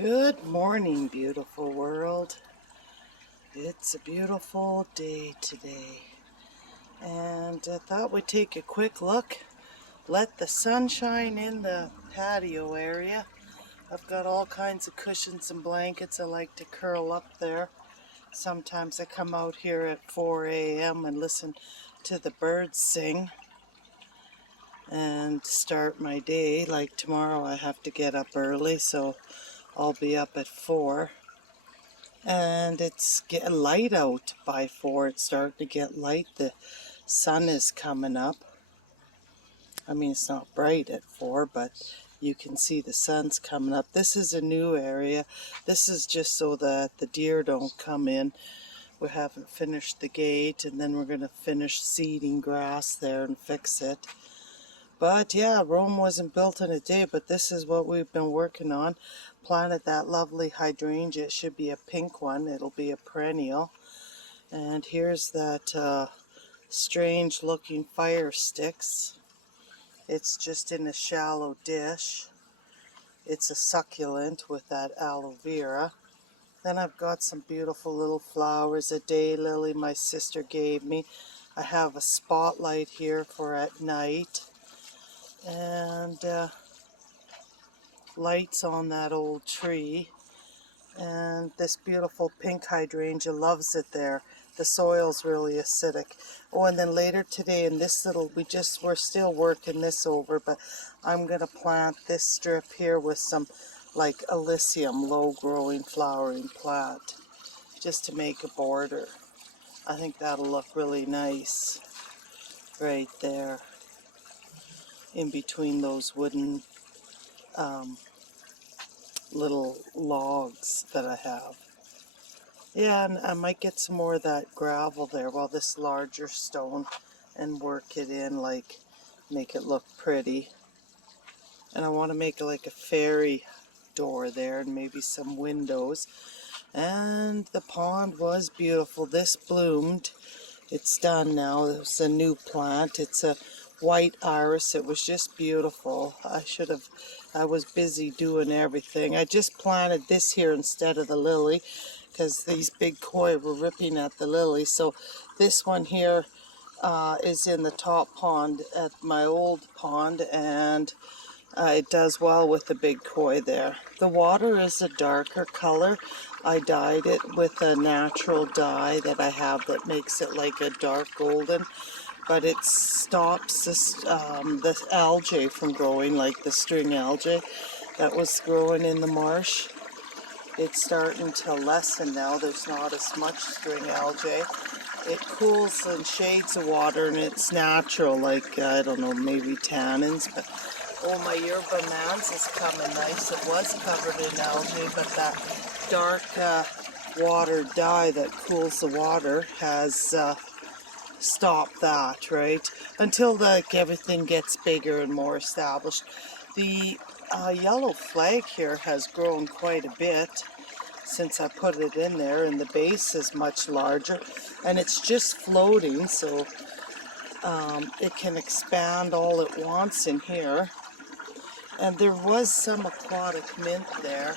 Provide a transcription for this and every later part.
Good morning, beautiful world. It's a beautiful day today. And I thought we'd take a quick look, let the sun shine in the patio area. I've got all kinds of cushions and blankets. I like to curl up there. Sometimes I come out here at 4 a.m. and listen to the birds sing and start my day. Like tomorrow I have to get up early, so I'll be up at 4. And it's getting light out by 4. It's starting to get light. The sun is coming up. I mean, it's not bright at 4, but you can see the sun's coming up. This is a new area. This is just so that the deer don't come in. We haven't finished the gate, and then we're going to finish seeding grass there and fix it. But yeah, Rome wasn't built in a day, but this is what we've been working on. Planted that lovely hydrangea. It should be a pink one. It'll be a perennial. And here's that strange looking fire sticks. It's just in a shallow dish. It's a succulent with that aloe vera. Then I've got some beautiful little flowers. A daylily my sister gave me. I have a spotlight here for at night. And lights on that old tree. And this beautiful pink hydrangea loves it there. The soil's really acidic. Oh, and then later today in this little, we're still working this over, but I'm going to plant this strip here with some like Alyssium, low-growing flowering plant, just to make a border. I think that'll look really nice right there in between those wooden little logs that I have. Yeah, and I might get some more of that gravel there, well, this larger stone, and work it in, like make it look pretty. And I want to make like a fairy door there and maybe some windows. And the pond was beautiful. This bloomed. It's done now. It's a new plant. It's a white iris. It was just beautiful. I was busy doing everything. I just planted this here instead of the lily because these big koi were ripping at the lily. So this one here is in the top pond at my old pond, and it does well with the big koi there. The water is a darker color. I dyed it with a natural dye that I have that makes it like a dark golden, but it stops this algae from growing, like the string algae that was growing in the marsh. It's starting to lessen now. There's not as much string algae. It cools and shades the water, and it's natural, like, I don't know, maybe tannins, but oh, my yerba mans is coming nice. It was covered in algae, but that dark water dye that cools the water has stopped that, right? Until like everything gets bigger and more established. The yellow flag here has grown quite a bit since I put it in there, and the base is much larger, and it's just floating, so it can expand all it wants in here. And there was some aquatic mint there,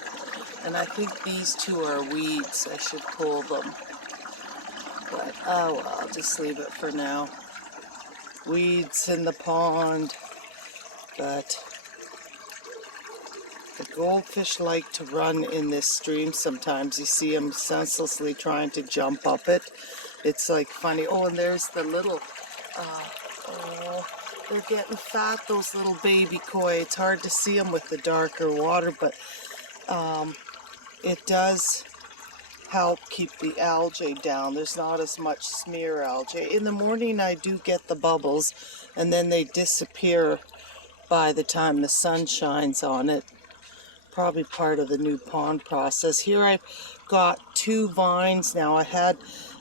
and I think these two are weeds. I should pull them. But, oh well, I'll just leave it for now. Weeds in the pond, but the goldfish like to run in this stream sometimes. You see them senselessly trying to jump up it. It's like funny. Oh, and there's the little, oh, they're getting fat, those little baby koi. It's hard to see them with the darker water, but it does help keep the algae down. There's not as much smear algae. In the morning I do get the bubbles, and then they disappear by the time the sun shines on it. Probably part of the new pond process. Here I've got 2 vines now. I had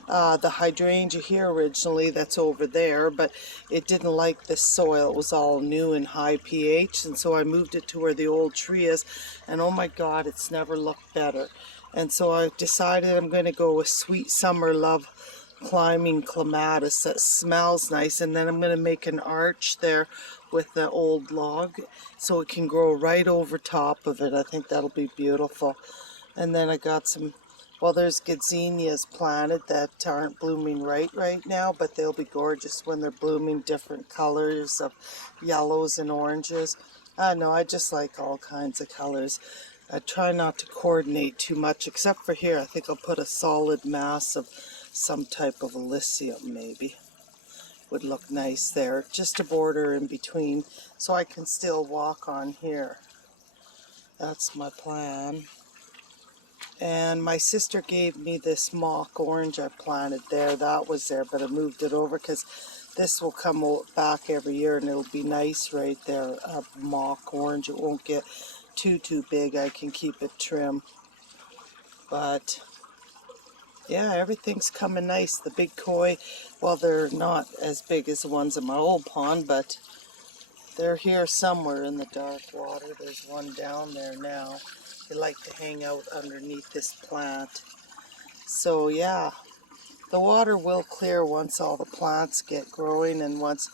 the hydrangea here originally, that's over there, but it didn't like the soil. It was all new and high pH, and so I moved it to where the old tree is, and oh my god, it's never looked better. And so I decided I'm going to go with Sweet Summer Love Climbing Clematis that smells nice, and then I'm going to make an arch there with the old log so it can grow right over top of it. I think that'll be beautiful. And then I got some, well, there's gazinias planted that aren't blooming right now, but they'll be gorgeous when they're blooming, different colors of yellows and oranges. No, I just like all kinds of colors. I try not to coordinate too much, except for here. I think I'll put a solid mass of some type of Elysium maybe. Would look nice there. Just a border in between so I can still walk on here. That's my plan. And my sister gave me this mock orange I planted there. That was there, but I moved it over because this will come back every year and it'll be nice right there. A mock orange. It won't get too big. I can keep it trim. But yeah, everything's coming nice. The big koi, well, they're not as big as the ones in my old pond, but they're here somewhere in the dark water. There's one down there now. They like to hang out underneath this plant. So yeah, the water will clear once all the plants get growing, and once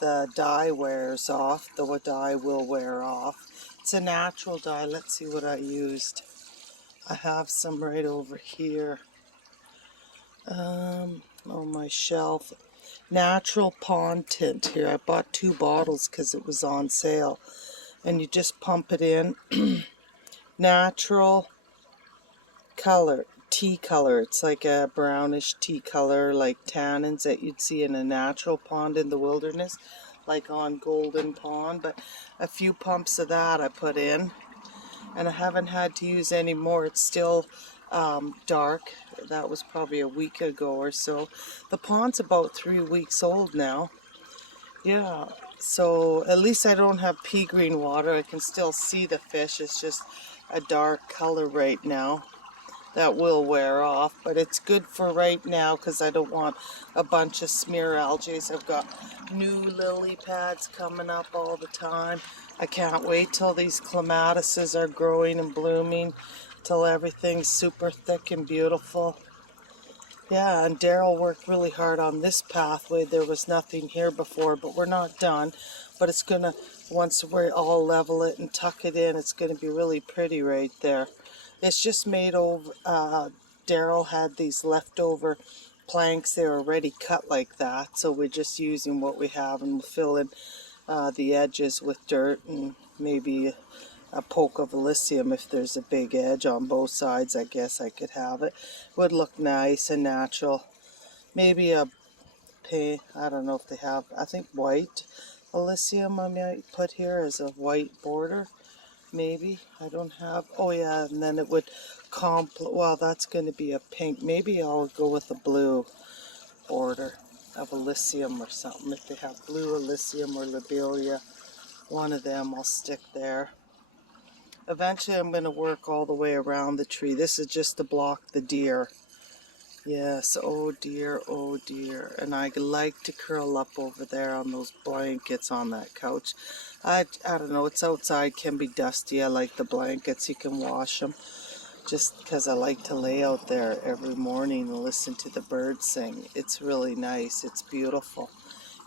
the dye wears off, the dye will wear off. It's a natural dye. Let's see what I used. I have some right over here. On my shelf. Natural pond tint here. I bought 2 bottles because it was on sale. And you just pump it in. Natural color, tea color. It's like a brownish tea color, like tannins that you'd see in a natural pond in the wilderness, like on Golden Pond. But a few pumps of that I put in, and I haven't had to use any more. It's still dark. That was probably a week ago or so. The pond's about 3 weeks old now. Yeah, so at least I don't have pea green water. I can still see the fish. It's just a dark color right now. That will wear off, but it's good for right now because I don't want a bunch of smear algae. I've got new lily pads coming up all the time. I can't wait till these clematises are growing and blooming, till everything's super thick and beautiful. Yeah, and Daryl worked really hard on this pathway. There was nothing here before, but we're not done. But it's gonna, once we all level it and tuck it in, it's gonna be really pretty right there. It's just made over, Daryl had these leftover planks. They were already cut like that, so we're just using what we have, and we'll fill in the edges with dirt and maybe a poke of Elysium. If there's a big edge on both sides, I guess I could have it. Would look nice and natural. Maybe a pink, I don't know if they have, I think white Elysium I might put here as a white border. Maybe. I don't have, oh yeah, and then it would well, that's going to be a pink. Maybe I'll go with a blue border of Elysium or something. If they have blue Elysium or Lobelia, one of them I'll stick there. Eventually I'm going to work all the way around the tree. This is just to block the deer. Yes, oh dear, oh dear. And I like to curl up over there on those blankets on that couch. I don't know, it's outside, can be dusty. I like the blankets, you can wash them. Just because I like to lay out there every morning and listen to the birds sing. It's really nice, it's beautiful,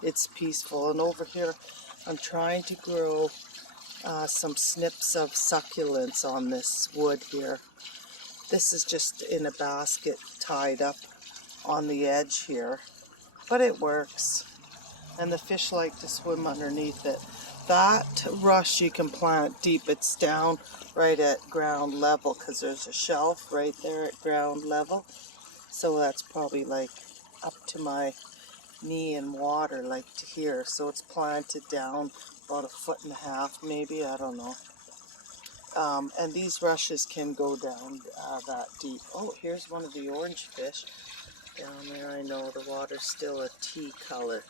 it's peaceful. And over here I'm trying to grow some snips of succulents on this wood here. This is just in a basket tied up on the edge here, but it works, and the fish like to swim underneath it. That rush you can plant deep. It's down right at ground level because there's a shelf right there at ground level, so that's probably like up to my knee in water, like to here. So it's planted down about 1.5 feet maybe, I don't know. And these rushes can go down that deep. Oh, here's one of the orange fish down there. I know the water's still a tea color,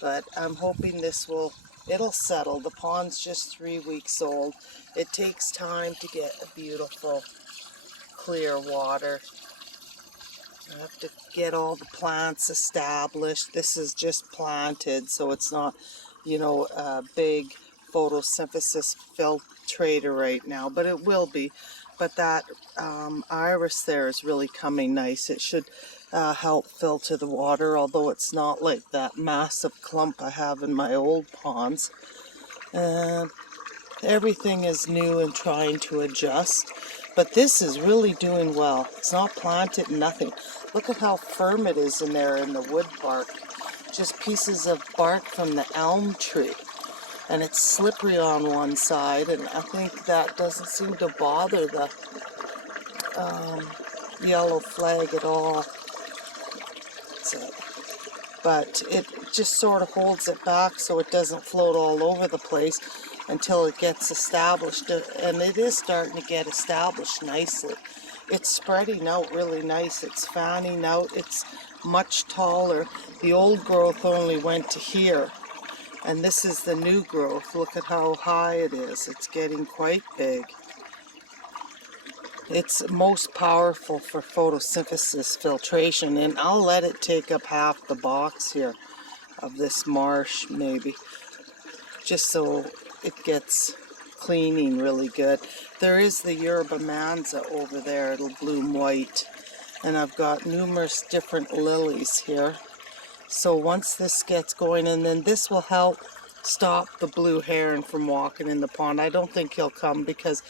but I'm hoping this will, it'll settle. The pond's just 3 weeks old. It takes time to get a beautiful clear water. I have to get all the plants established. This is just planted, so it's not, you know, a big photosynthesis filtrator right now, but it will be. But that iris there is really coming nice. It should help filter the water, although it's not like that massive clump I have in my old ponds. And everything is new and trying to adjust. But this is really doing well. It's not planted, nothing. Look at how firm it is in there in the wood bark. Just pieces of bark from the elm tree. And it's slippery on one side, and I think that doesn't seem to bother the yellow flag at all. But it just sort of holds it back so it doesn't float all over the place until it gets established, and it is starting to get established nicely. It's spreading out really nice. It's fanning out. It's much taller. The old growth only went to here, and this is the new growth. Look at how high it is. It's getting quite big. It's most powerful for photosynthesis filtration, and I'll let it take up half the box here of this marsh maybe, just so it gets cleaning really good. There is the yerba manza over there. It'll bloom white, and I've got numerous different lilies here. So once this gets going, and then this will help stop the blue heron from walking in the pond. I don't think he'll come because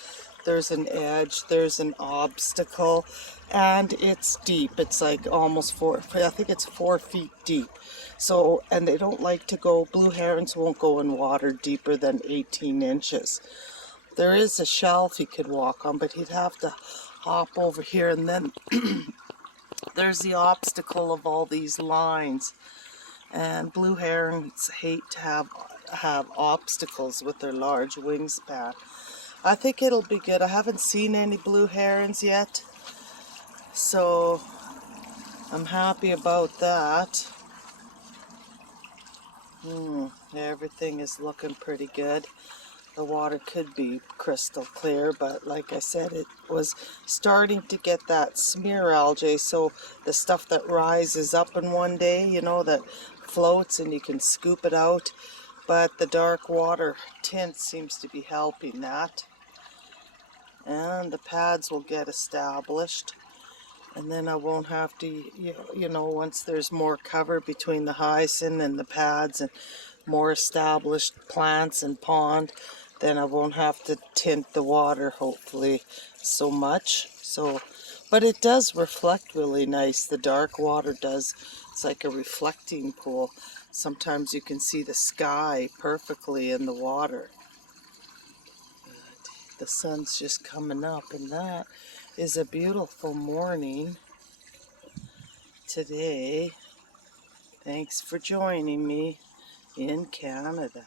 there's an edge, there's an obstacle, and it's deep. It's like almost I think it's 4 feet deep. So, and they don't like to go, blue herons won't go in water deeper than 18 inches. There is a shelf he could walk on, but he'd have to hop over here, and then there's the obstacle of all these lines. And blue herons hate to have obstacles with their large wingspan. I think it'll be good. I haven't seen any blue herons yet, so I'm happy about that. Everything is looking pretty good. The water could be crystal clear, but like I said, it was starting to get that smear algae, so the stuff that rises up in one day, you know, that floats and you can scoop it out. But the dark water tint seems to be helping that. And the pads will get established, and then I won't have to, you know, once there's more cover between the hyacinth and the pads and more established plants and pond, then I won't have to tint the water, hopefully, so much. So, but it does reflect really nice. The dark water does. It's like a reflecting pool. Sometimes you can see the sky perfectly in the water. The sun's just coming up, and that is a beautiful morning today. Thanks for joining me in Canada.